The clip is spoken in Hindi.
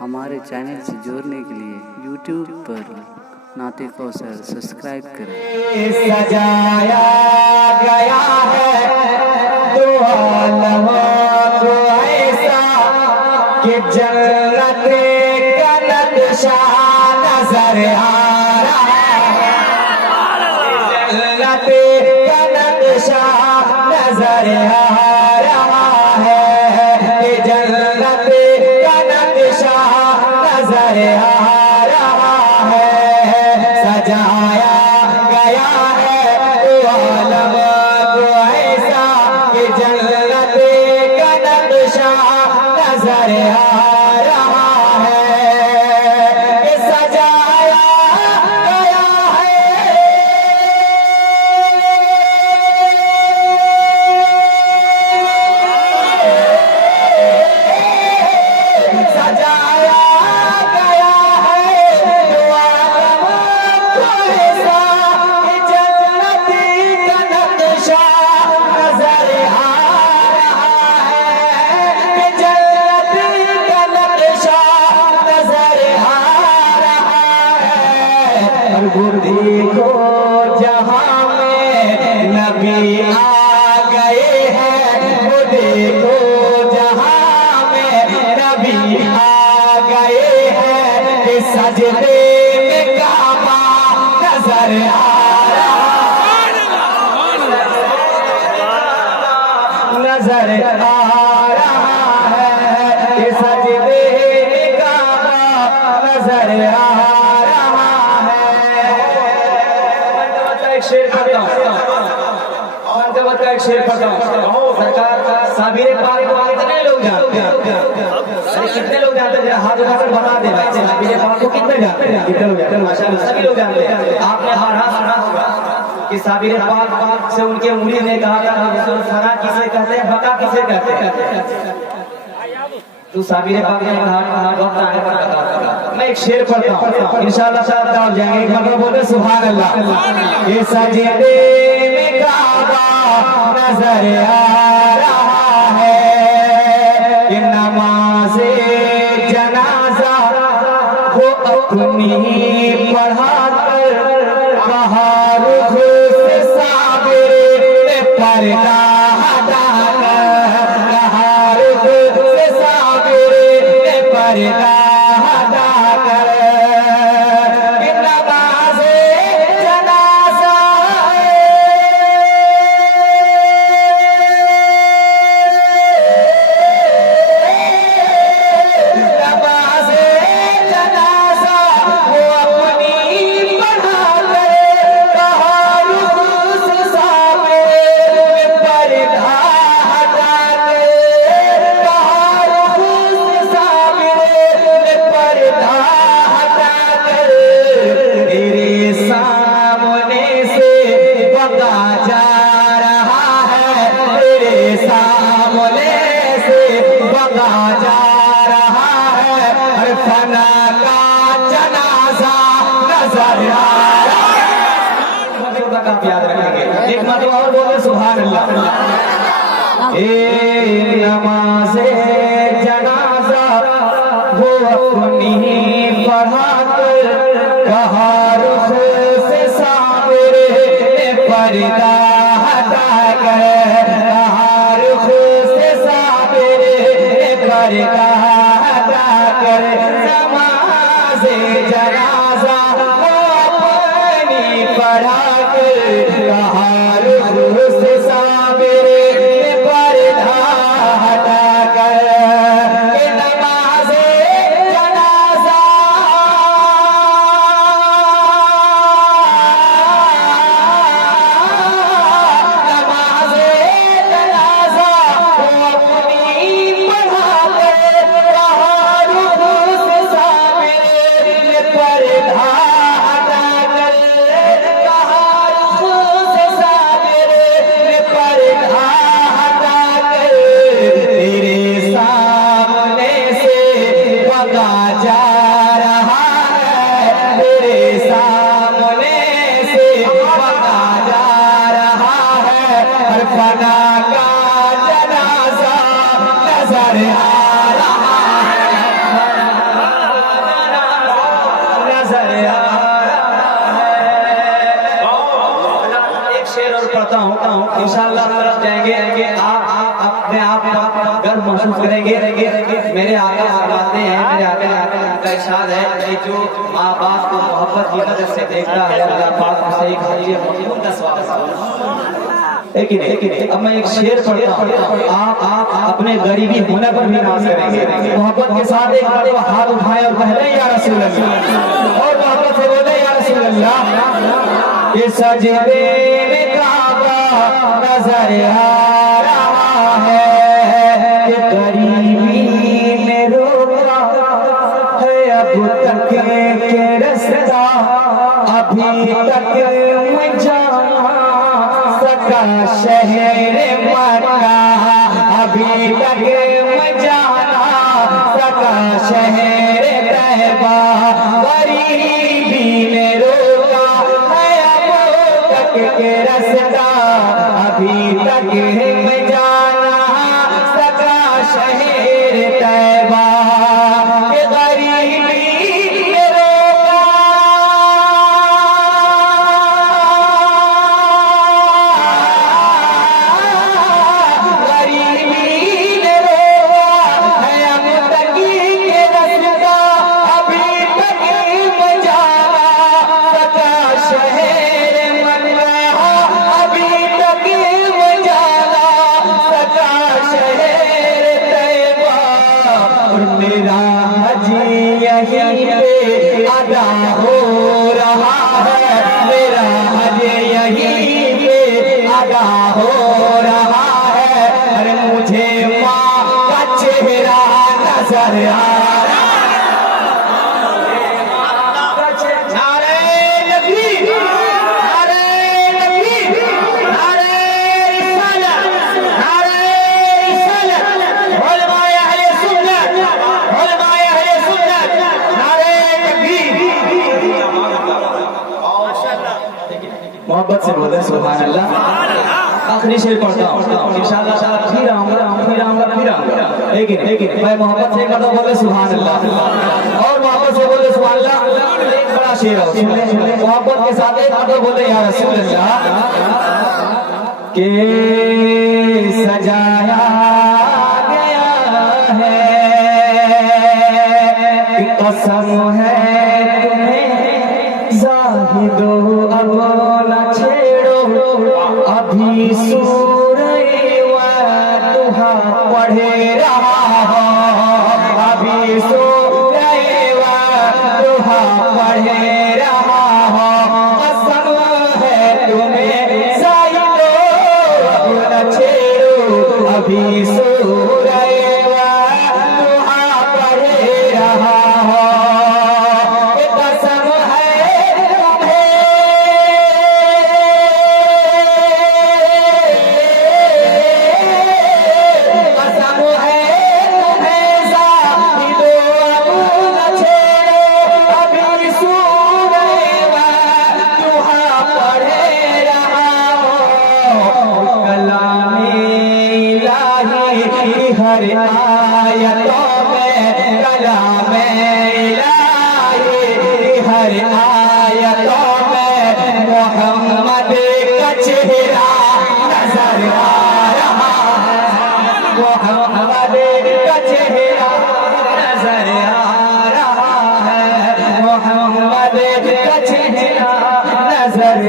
हमारे चैनल से जुड़ने के लिए YouTube पर नाते कौशल सब्सक्राइब करें। सजाया गया है दो आलमों को ऐसा कि जन्नत का नक्शा नजर आ रहा है, जन्नत का नक्शा नजर आ रहा है, जन्नत का नक्शा नजर आ रहा है। सजाया गया है आलम को ऐसा कि जन्नत का नक्शा नजर आ रहा है, सजाया गया है। सजाया गया है आलम को ऐसा कि जन्नत का नक्शा नजर आ रहा है, कि जन्नत का नक्शा नजर आ रहा है। और बुद्धि को जहां में नबी आ गए हैं, बुद्धि को जहां में नबी आ गए हैं, कि सजदे में काबा नजर आ रहा नजर आ रहा है, कि सजदे में काबा नजर आ रहा है। एक शेर पढ़ता हूँ, एक शेर पढ़ता हूँ। सरकार साबिर पाक को कितने लोग जानते हैं? अरे कितने लोग जानते हैं? हाथ उठाकर बता दे भाई, साबिर पाक को कितने जानते हैं? कितने लोग जानते हैं? माशाल्लाह सभी लोग जानते हैं। आपने हर हाथ सुना होगा कि साबिर पाक से उनके मुरीद ने कहा था फना किसे कहते हैं, बका किसे कहते हैं? तो साबिर पाक ने कहा वक्त आने पर बता। मैं एक शेर पढ़ता हूँ, इंशाअल्लाह साहब हो जाएंगे। एक मतलब बोले सुभान अल्लाह। ये सजदे में काबा नजर आ रहा है, कि नमाज़े जनाजा वो अपनी पढ़ाकर कहा रुख से साबिर पर्दा हटाकर, कहा रुख से साबिर पर्दा हटाकर, कि नमाज़े जनाजा नमाज़े जनाजा वो अपनी पढ़ाकर कहा रुख से साबिर पर्दा हटाकर, कहा रुख से साबिर पर्दा हटाकर, तेरे सामने से बका जा रहा है, तेरे सामने से बका जा रहा है। हर फना का जनाजा नजर आ रहा है। आप याद रखेंगे। एक मतलब और बोले सुभान अल्लाह। ए नमाज़े जनाजा वो अपनी पढ़ाकर कहा रुख से साबिर पर्दा हटाकर, कहा रुख से साबिर पर्दा हटाकर, नमाज़े जनाजा वो अपनी पढ़ाकर कहा रुख से साबिर पर्दा हटाकर, कि नमाज़े जनाजा नमाज़े जनाजा वो अपनी पढ़ाकर कुछ करेंगे। मेरे आगे फरमाते हैं, मेरे आगे का इरशाद है कि जो माँ बाप को मोहब्बत की नजर से देखता है अल्लाह पाक उसे एक हजीर मखलूक का सवाब। लेकिन अब मैं एक शेर पढ़ता हूँ, आप अपने गरीबी होने पर भी नाज करेंगे। मोहब्बत के साथ एक बार हाथ उठाए और कहले या रसूल अल्लाह, और मोहब्बत से बोले या रसूल अल्लाह। ये सजदे में काबा नजर आ रहा है, ये गरीबी में रोका है अब तक के रास्ता, अभी तक मैं जाना सका शहर मक्का, अभी तक मैं जाना सका शहर तैबा, गरीबी ने रोका है अब तक के रास्ता, अभी तक मैं जाना सका शहर तैबा, गरीबी ने रोका मेरा हजी यहीं पे अदा हो रहा है, मेरा हजी यहीं पे अदा हो रहा है, अरे मुझे माँ का चेहरा नजर आ रहा है। नारे तकबीर, नारे तकबीर, नारे रिसालत, नारे रिसालत, उलमाए अहले सुन्नत, उलमाए अहले सुन्नत, नारे तकबीर। मोहब्बत से बोले सुभान अल्लाह। आखिरी शेर पढ़ता हूँ, इंशाअल्लाह ताला फिर आऊंगा। लेकिन मैं मोहब्बत से कहता हूँ बोले सुभान अल्लाह, और मोहब्बत से बोले सुभान अल्लाह। एक बड़ा शेर है, मोहब्बत के साथ एक कहता बोले या रसूल अल्लाह, के सजाया गया है, कसम है तुम्हें जाहिदो अब न छेड़ो, अभी सूरह वातुहा पढ़े रहा हो, अभी सूरह वातुहा पढ़े रहा हो, कसम है तुम्हें जाहिदो अब न छेड़ो, अभी सूरह वातुहा पढ़े रहा हो, कसम है तुम्हें, कसम है तुम्हें जाहिदो अब न छेड़ो, अभी सूरह वातुहा पढ़े रहा हो, कलामे इलाही हर आयतों में, कलामे इलाही हर आयतों में मोहम्मद का चेहरा नजर आ रहा है, मोहम्मद का चेहरा नजर आ रहा है, मोहम्मद का चेहरा नजर